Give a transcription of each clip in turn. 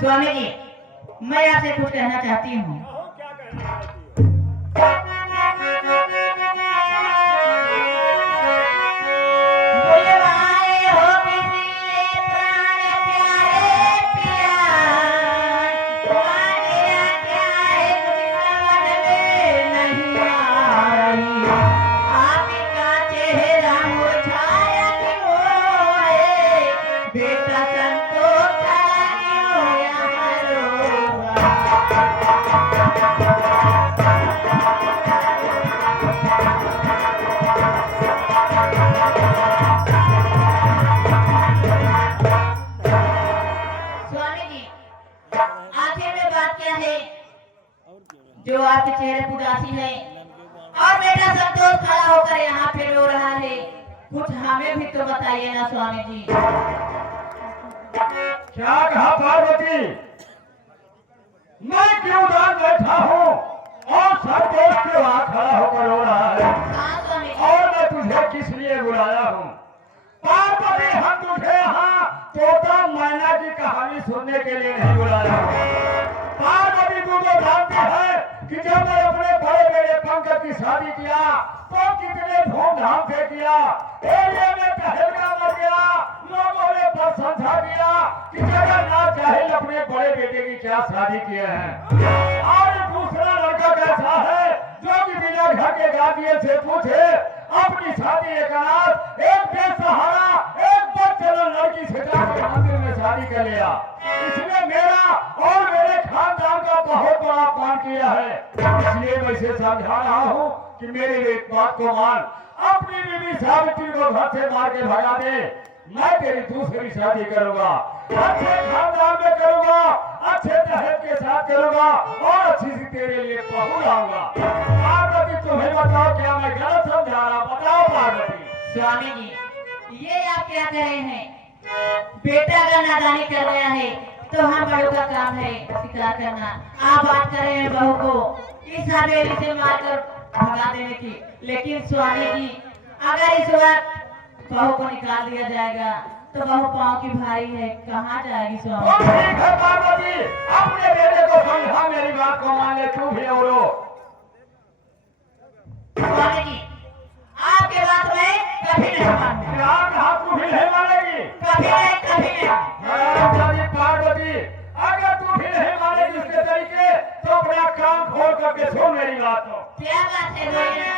स्वामी जी, मैं आपसे कुछ कहना चाहती हूँ। क्या कहना चाहती बुलवाए हो किसी प्राण प्यारे पिया, तुम्हारे क्या है कुछ समझ में नहीं आ रही। आपका चेहरा मुरझाया क्यों है, बेटा संतोष क्यों यहाँ रोगा। स्वामी जी, आखिर में बात क्या है जो आपके चेहरे पर उदासी है और बेटा संतोष खड़ा होकर यहाँ पे रो रहा है? कुछ हमें भी तो बताइए ना स्वामी जी। क्या कहा पार्वती? मैं क्यों उदास बैठा हूँ और संतोष के वहां खड़ा होकर रो रहा है? हाँ स्वामी जी। और मैं तुझे किस लिए बुलाया हूँ? पार्वती, हम तुझे यहाँ तोता मैना की कहानी सुनने के लिए नहीं बुलाया हूँ। पार्वती, तू तो जानती है कि जब मैं अपने बड़े बेटे पंकज की शादी किया तो कितने धूमधाम से किया। एरिया में तहलका मच गया, लोगों ने प्रशंसा किया कि जगन्नाथ जाहिल अपने बड़े बेटे की क्या शादी किए हैं। और दूसरा लड़का कैसा है जो कि बिना घर के गादिए से पूछे अपनी शादी एक अनाथ, एक बेसहारा, एक बदचलन लड़की से जाकर मंदिर में शादी कर लिया। इसने मेरा और मेरे खानदान का बहुत बड़ा अपमान किया है। इसलिए मैं इसे समझा रहा हूँ कि मेरी एक बात को मान, अपनी बीवी सावित्री को घर से मार के भगा दे। मैं तेरी दूसरी शादी करूंगा, अच्छे खानदान में करूंगा, अच्छे दहेज के साथ करूंगा और अच्छी सी तेरे लिए बहू लाऊंगा। पार्वती, तुम्हें बताओ क्या मैं गलत समझा रहा? बताओ पार्वती। स्वामी जी, ये आप क्या कर रहे हैं? बेटा अगर नादानी कर रहा है तो हम बड़ों का काम है शिकार करना। आप बात कर रहे हैं बहू को इस हवेली से मारकर भगा देने की, लेकिन स्वामी जी अगर इस वक्त बहू को निकाल दिया जाएगा तो बहू पाँव की भारी है, कहाँ जाएगी स्वामी? तो ठीक है पार्वती, अपने बेटे को समझा, मेरी बात को मान ले, तू भी और स्वामी जी, आपके बात में कभी नहीं मानूंगी। क्या कहा? तू भी नहीं मानेगी? कभी नहीं, कभी नहीं। पार्वती, अगर तू भी नहीं मानेगी उसके तरीके तो अपना काम खोल करके सुन मेरी बात को। क्या बात है भैया?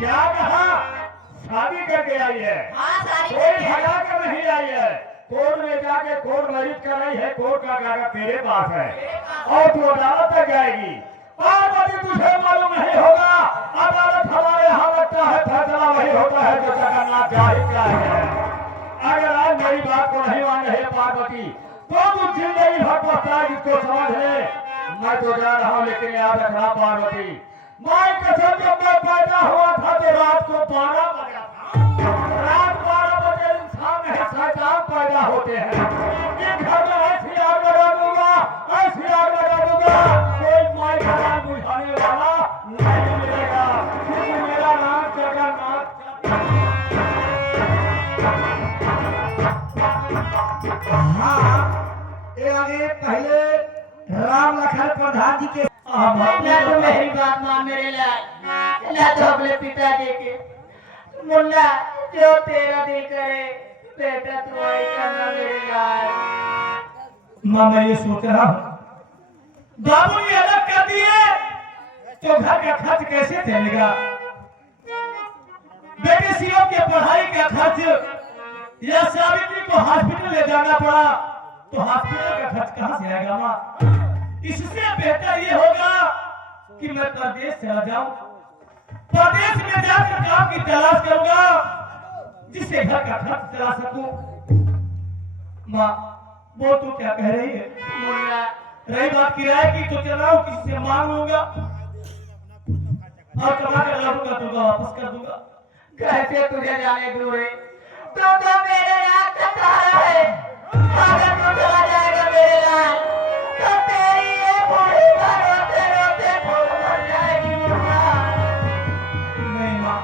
क्या कहा? शादी करके आई है? हाँ, शादी कोई करके आई। भगा कर नहीं आई है। कोर्ट में जाके कोर्ट मैरिज कर रही है, कोर्ट का कागज तेरे पास है और तू अदालत तक जाएगी। पार्वती, तुझे मालूम नहीं होगा, अदालत हमारे यहाँ लगता है, फैसला वही होता है जो जगन्नाथ जाहिर किया है। अगर आज मेरी बात को नहीं मान रही पार्वती तो तू जिंदगी भर पछताएगी, जिसको समझ ले। मैं तो जा रहा हूँ, लेकिन याद रखना पार्वती, माई कसम, जब मैं पैदा हुआ था तो रात को 12 बजे था। रात 12 बजे इंसान नहीं शैतान पैदा होते हैं। कि घर में ऐसी आग लगा दूंगा, ऐसी आग लगा दूंगा, कोई माई का नाम बुझाने वाला नहीं मिलेगा, क्योंकि मेरा नाम जगन्नाथ। हाँ, ये आगे पहले राम लखन प्रधान जी के ना तो मेरी बात मान मेरे लाल, ना तो अपने पिताजी के। मुन्ना जो तेरा दिल करे बेटा तू वही करना मेरे लाल। माँ मैं ये सोच रहा हूँ बाबू ने अलग कर दिए तो घर का खर्च कैसे चलेगा? बेटे सीओ के पढ़ाई का खर्च या सावित्री को हॉस्पिटल ले जाना पड़ा तो हॉस्पिटल का खर्च कहाँ से आएगा माँ? इससे बेहतर ये होगा कि मैं प्रदेश चला जाऊं, प्रदेश में जाकर काम की तलाश करूंगा जिससे घर का खर्च चला सकूं। माँ वो तो क्या कह रही है? मुन्ना रही बात किराए की तो चलाओ, किसी से मांग लूंगा और कमा कर लाऊंगा तो वापस कर दूंगा। कैसे तुझे जाने दूँ रे? तो मेरे नाक का तारा है। अगर तू चला जाएगा मेरे लाल तो तेरी ये बूढ़ी माँ रोते रोते फूल मर जाएगी मुन्ना। नहीं माँ,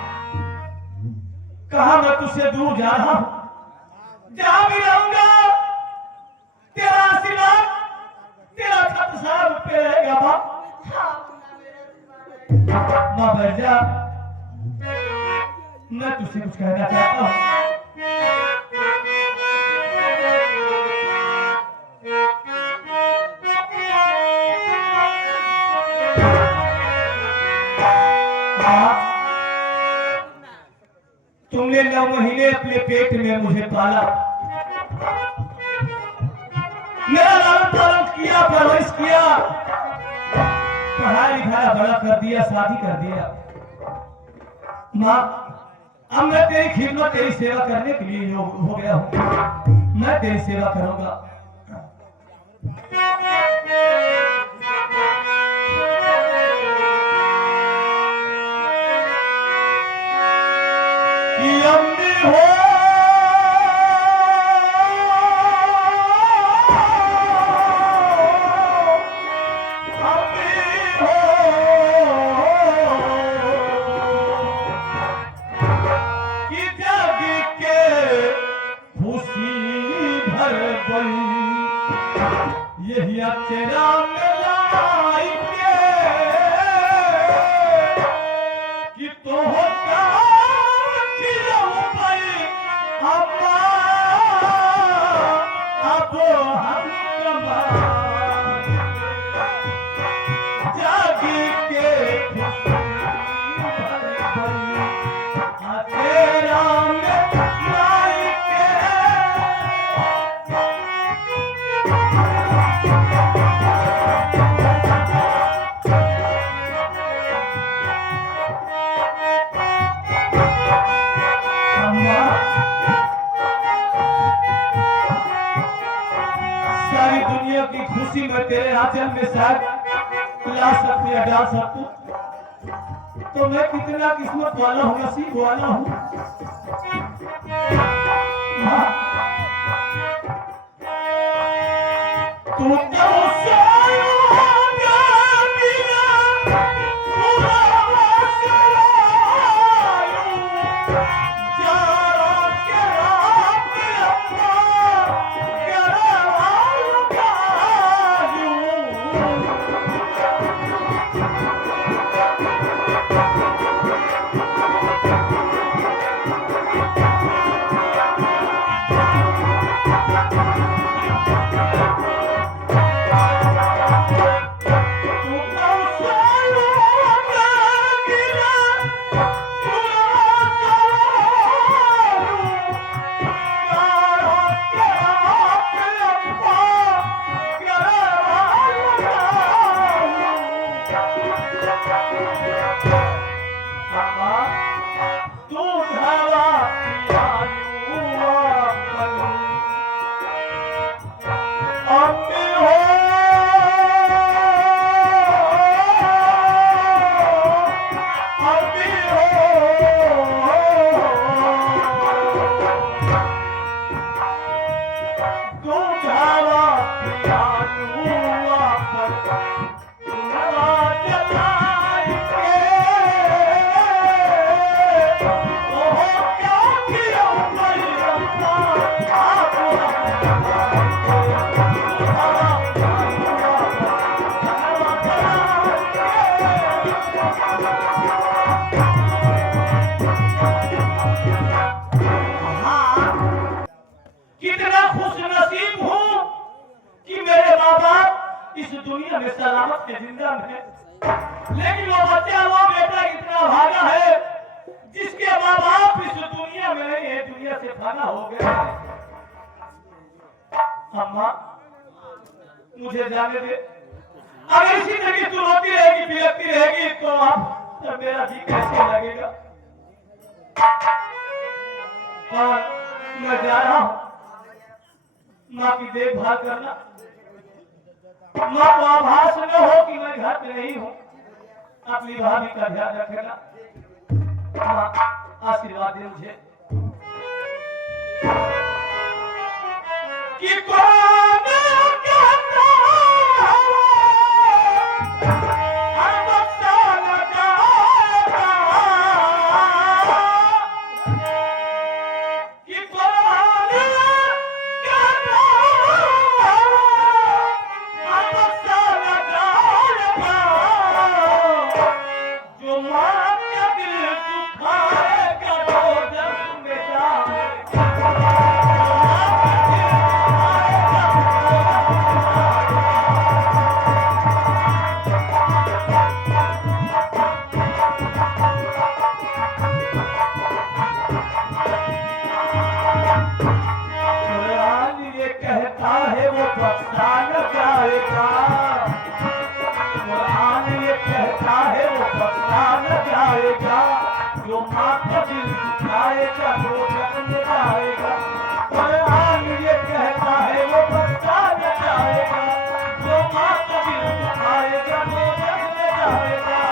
कहा मैं तुझसे दूर जा रहा हूँ, जहां भी रहूंगा तेरा आशीर्वाद तेरा छत्र साहब पे रहेगा माँ। माँ बैठ जा, मैं तुझसे कुछ कहना चाहता हूँ। तुमने 9 महीने अपने पेट में मुझे पाला, मेरा लालन पालन किया, परवरिश किया, पढ़ाया लिखाया बड़ा कर दिया, शादी कर दिया। माँ अब मैं तेरी खिदमत तेरी सेवा करने के लिए योग हो गया हूँ, मैं तेरी सेवा करूंगा। अम्मी हो कि जग के खुशी भर गई यही तेरा मिलाई के कि तो होता सारी दुनिया की खुशी मैं तेरे आंचल में शायद ला सकती या डाल सकती, तो मैं कितना किस्मत वाला हूँ, नसीब वाला हूँ। तू तो इस दुनिया में सलामत के जिंदा है, लेकिन वो बच्चा, वो बेटा इतना भागा है जिसके माँ बाप इस दुनिया में नहीं है, दुनिया से भागा हो गया है। अम्मा, मुझे जाने दे। अगर इसी तरह की तू रोती रहेगी, बिलखती रहेगी, तो आप मेरा जी कैसे लगेगा। और मैं जा रहा हूँ, माँ की देखभाल करना। माँ को आभास न हो कि मैं घर पे नहीं हूँ। अपनी भाभी का ध्यान रखना। माँ, आशीर्वाद दे मुझे कि कौन कहता हर वक्त न जाएगा, कि कौन कहता हर वक्त न जाएगा, जो माँ का दिल दुखाएगा तो जग में जाएगा। कुरान ये कहता है वो बख्शा न जाएगा, कुरान ये कहता है वो बख्शा न जाएगा, जो माँ का दिल दुखाएगा वो जग में जाएगा। कुरान ये कहता है वो बख्शा न जाएगा, जो माँ का दिल दुखाएगा वो जग में जाएगा।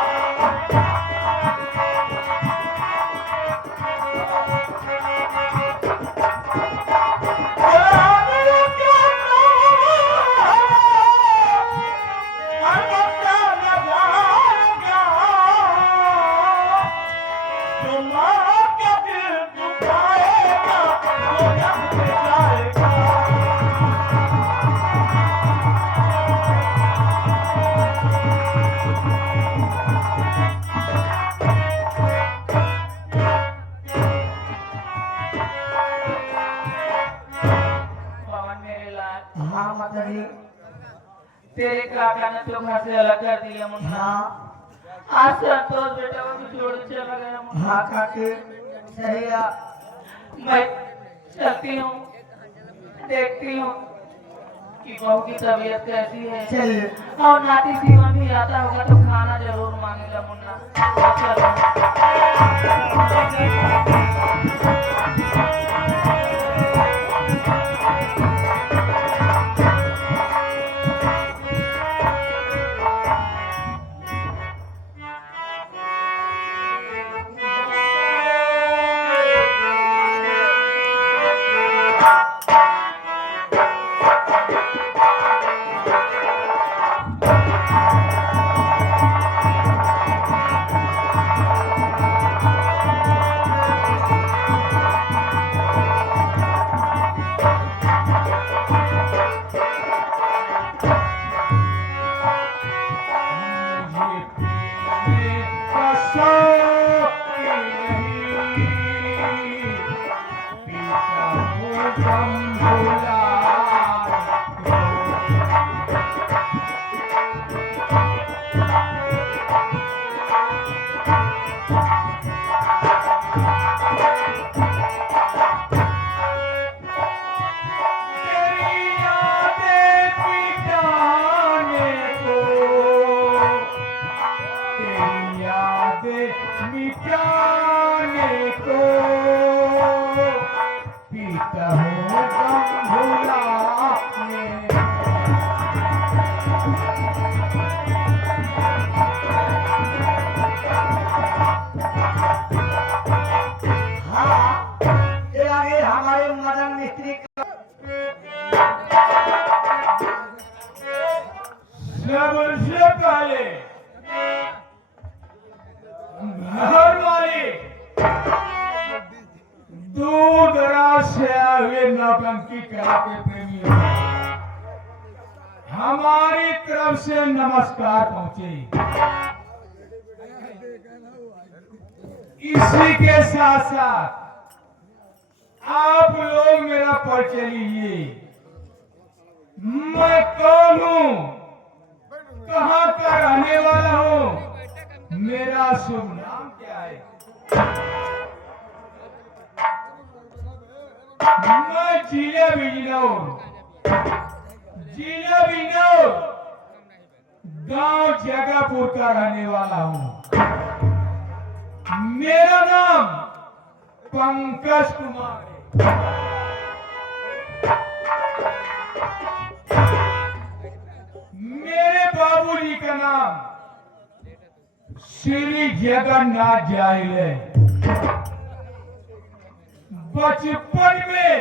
हाँ माताजी। तेरे काका ने तो घर से अलग कर दिया मुन्ना। हाँ आज संतोष बेटा को भी छोड़ के चला गया मुन्ना। हाँ काके, सही है। मैं चलती हूँ, देखती हूँ कि बहू की तबीयत कैसी है। चलिए। और नाती सीवन भी आता होगा तो खाना जरूर मांगेगा मुन्ना। चलो। मिटाने को पीता हूँ गम भुलाने। हाँ, ये आगे हमारे मदन मिस्त्री का सबसे पहले घर मालिक दूर दराज से आए हुए नौटंकी कला के प्रेमी हमारी तरफ से नमस्कार पहुंचे। इसी के साथ साथ आप लोग मेरा परिचय लीजिए। मैं कौन हूं कहाँ का रहने वाला हूँ, मेरा शुभ नाम क्या है? मैं जिला बिजनौर गांव जगापुर का रहने वाला हूँ। मेरा नाम पंकज कुमार है। मेरे बाबूजी का नाम श्री जगन्नाथ जाहिल है। बचपन में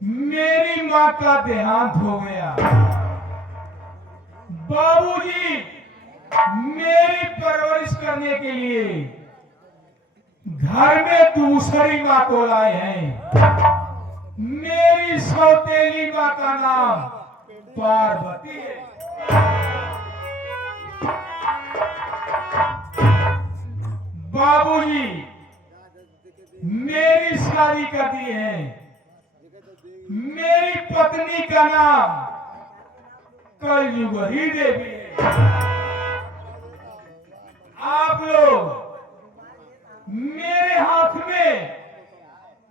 मेरी माँ का देहांत हो गया। बाबूजी मेरी परवरिश करने के लिए घर में दूसरी माँ को लाए हैं। मेरी सौतेली माँ का नाम पार्वती है। बाबूजी मेरी शादी कर दी है। मेरी पत्नी का नाम कलयुगी देवी है। आप लोग मेरे हाथ में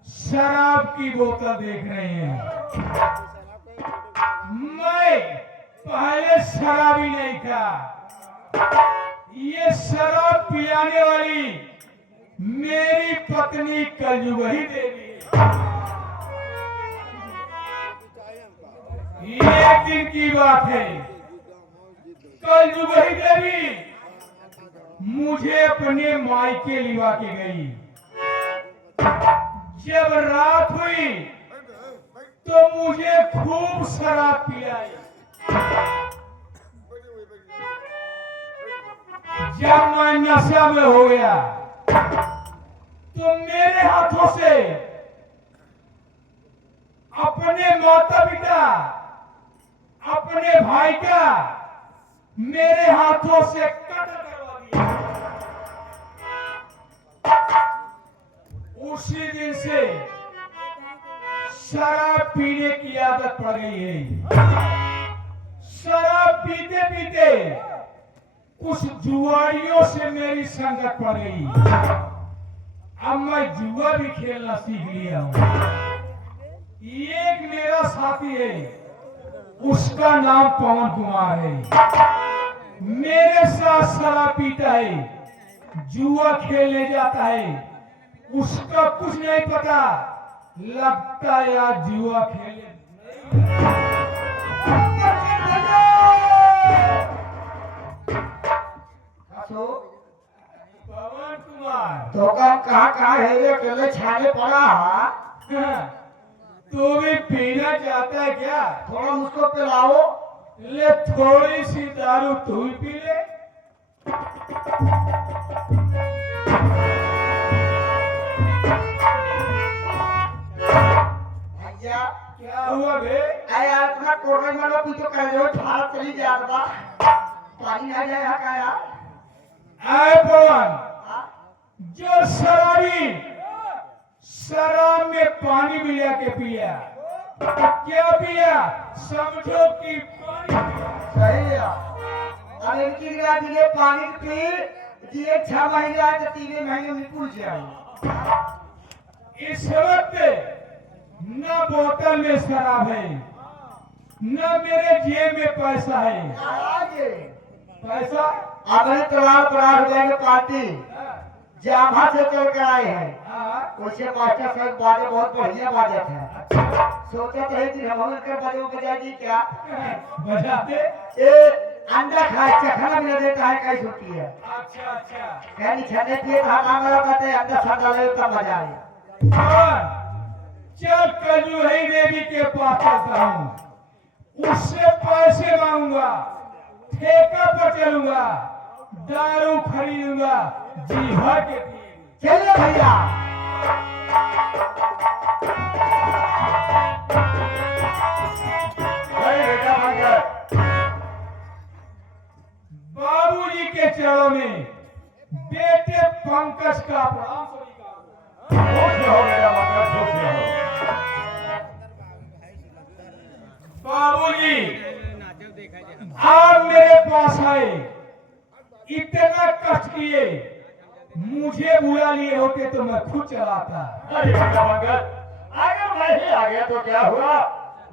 शराब की बोतल देख रहे हैं। मैं पहले शराबी नहीं था। ये शराब पिलाने वाली मेरी पत्नी कलयुगी देवी है। एक दिन की बात है, कलयुगी देवी मुझे अपने मायके लिवा के गई। जब रात हुई तो मुझे खूब शराब पिलाई। जब मैं नशा में हो गया तो मेरे हाथों से अपने माता पिता, अपने भाई का मेरे हाथों से कत्ल करवा दिया। उसी दिन से शराब पीने की आदत पड़ गई है। शराब पीते पीते कुछ जुआरियों से मेरी संगत पड़ गई। अब मैं जुआ भी खेलना सीख लिया हूँ। एक मेरा साथी है, उसका नाम पवन कुमार है। मेरे साथ शराब पीता है, जुआ खेलने जाता है। उसका कुछ नहीं पता, लगता है आज जुआ खेले। पवन कुमार तो कहाँ है ये अकेले छाने पड़ा है? तू भी पीना चाहता है क्या? थोड़ा मुझको पिलाओ। ले थोड़ी सी दारू तू ही पी ले। भैया क्या हुआ बे? यार अपना कोरने वाला तू तो कह रहे हो भारत चली जा रहा पानी आ जाए का यार। आए पवन, जो शराबी शराब में पानी मिला के पिया, क्या पिया? समझो कि पानी पिया। सही है। अब इनकी दिए पानी पी दिए 6 महीने आए तो 3 महीने में पूछ जाए। इस वक्त न बोतल में शराब है, न मेरे जेब में पैसा है। आगे पैसा अपने तलाब पर हो जाएंगे पार्टी जामा से चल कर आए हैं। उसे मास्टर साहब बाजे बहुत बढ़िया बाजे थे। सोचा थे कि हम कर बाजे बजाएगी क्या? बजाते? ए अंडा खाए चखना भी नहीं देता है, कैसे होती है? अच्छा अच्छा। कहनी छने पिए खाना वाला कहते हैं अंडा सादा ले तब मजा आए। चल कलयुगी देवी के पास चलता हूँ, उससे पैसे मांगूंगा, ठेका पर चलूंगा, दारू खरीदूंगा जी भर के पिएंगे। चलिए भैया। बाबूजी के चरणों में बेटे पंकज का प्रणाम बाबूजी आप मेरे पास आए, इतना कष्ट किए, मुझे बुला लिए होते तो मैं खुद चलाता। अरे बेटा भगत, अगर मैं ही आ गया तो क्या हुआ?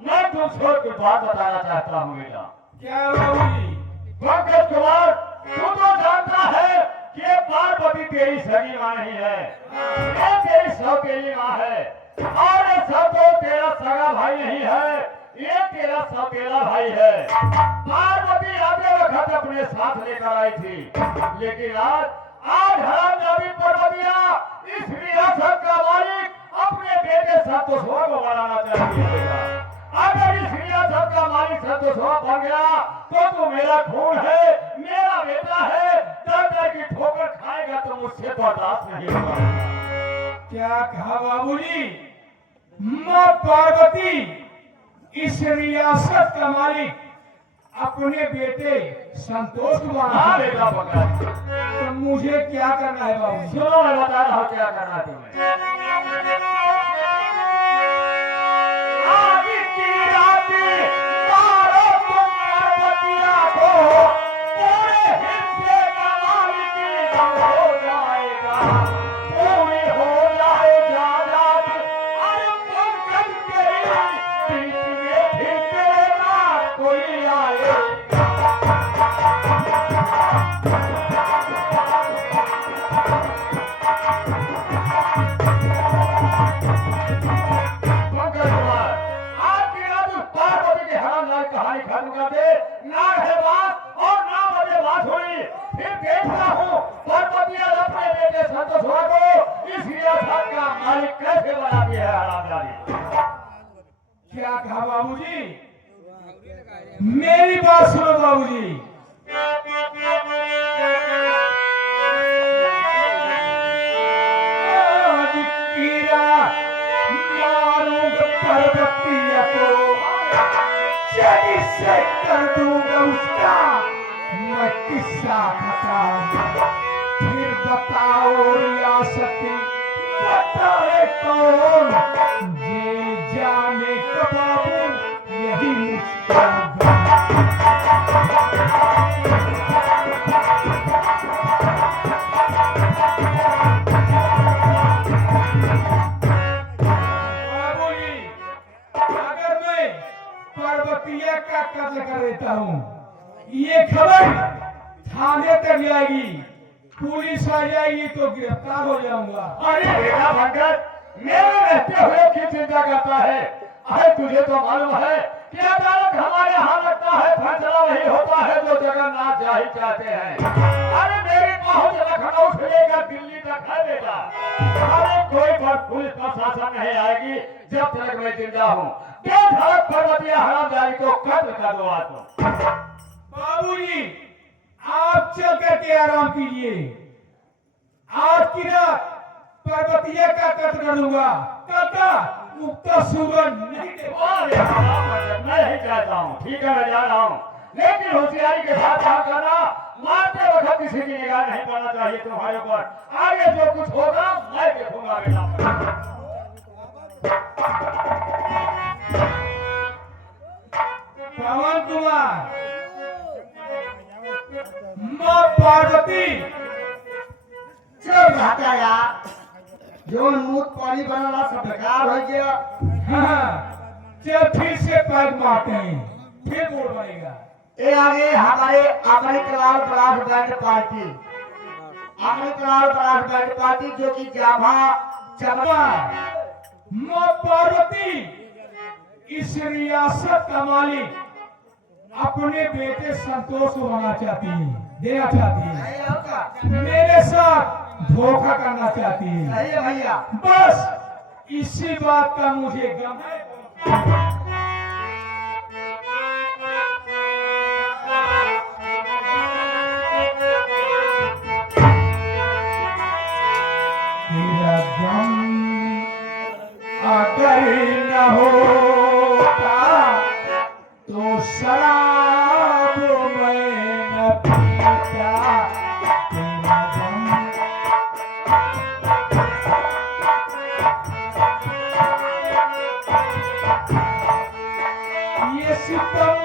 मैं तुमसे कुछ बात बताना चाहता हूँ बेटा। क्या बाबूजी? पंकज कुमार, तू तो जानता है कि ये पार्वती तेरी सगी माँ नहीं है, ये तेरी सौतेली माँ है, और ये सब तो तेरा सगा भाई नहीं है, ये तेरा सौतेला भाई है। पार्वती आते वक्त अपने साथ लेकर आई थी, लेकिन आज हरामजादी पर्वतिया इस रियासत का मालिक अपने बेटे संतोषवा को बनाना चाहती है बेटा। अगर इस रियासत का मालिक संतोषवा बन गया तो तू मेरा खून है, मेरा बेटा है, दर्द की ठोकर खाएगा तो मुझसे बर्दाश्त नहीं होगा। क्या कहा बाबूजी? माँ पार्वती इस रियासत का मालिक अपने बेटे संतोष कुमार। हाँ बेटा पंकज, तो मुझे क्या करना है बाबूजी? सुनो मैं बता रहा हूँ क्या करना है तुम्हें। आज की रात मारो तुम पार्वतिया को, पूरे हिस्से का मालिक हो जाएगा, पूरी हो जाए जायदाद। अरे पंकज तेरी पीठ में फिर तेरा कोई आए। पंकज कुमार, आज की रात उस पार्वती की हरामजादी कहानी खत्म कर दे। ना है बात और ना बजे बात हुई। फिर देखता हूँ पार्वती अपने बेटे संतोषवा को इस रियासत का मालिक कैसे बनाती है हरामजादी। क्या कहा बाबूजी? मेरी बात सुनो बाबूजी। आज की रात मारूंगा पर्वतिया को, चली से कर दूंगा उसका मैं किस्सा खत्म। फिर बताओ रियासती, बताए कौन जेल जाने का बाबू यही मुश्किल है। बाबूजी, अगर मैं पर्वतिया का कत्ल कर देता हूँ, ये खबर थाने तक जाएगी, पुलिस आ जाएगी तो गिरफ्तार हो जाऊंगा। अरे बेटा भगत, मेरे रहते हुए की चिंता करता है? अरे तुझे तो मालूम है कि अदालत हमारे यहाँ लगता है, फैसला वही होता है जो जगन्नाथ जा ही चाहते हैं। अरे मेरी पहुंच लखनऊ से लेकर दिल्ली तक है बेटा। अरे कोई पुलिस प्रशासन नहीं आएगी जब तक मैं जिंदा हूँ। बेधड़क पर्वतिया हरामजादी को कत्ल कर दो आज तो। बाबूजी, आप चल करके आराम कीजिए। आज की रात पर्वतिया का कत्ल करूंगा, कल का उगता सूरज नहीं देखूंगा। मैं ही कहता हूँ, ठीक है मैं जा रहा हूँ, लेकिन होशियारी के साथ काम करना। मारते वक्त किसी की निगाह नहीं पड़ना चाहिए तुम्हारे ऊपर। आगे जो कुछ होगा मैं देखूंगा बेटा। पवन कुमार, माँ पार्वती, चल घाटा यार, जो मूत पानी बनाना सब बेकार हो गया। हाँ, चल फिर से पैर मारते हैं, फिर वोट बनेगा। ये आगे हमारे Amritlal Brar band party, Amritlal Brar band party जो कि जाभा चबा। माँ पार्वती इस रियासत का मालिक अपने बेटे संतोष को देना चाहती है, मेरे साथ धोखा करना चाहती है। सही है भैया। बस इसी बात का मुझे गम है। तेरा गम अगर न होता तो शराब मैं न पीता। तेरा गम ये सितम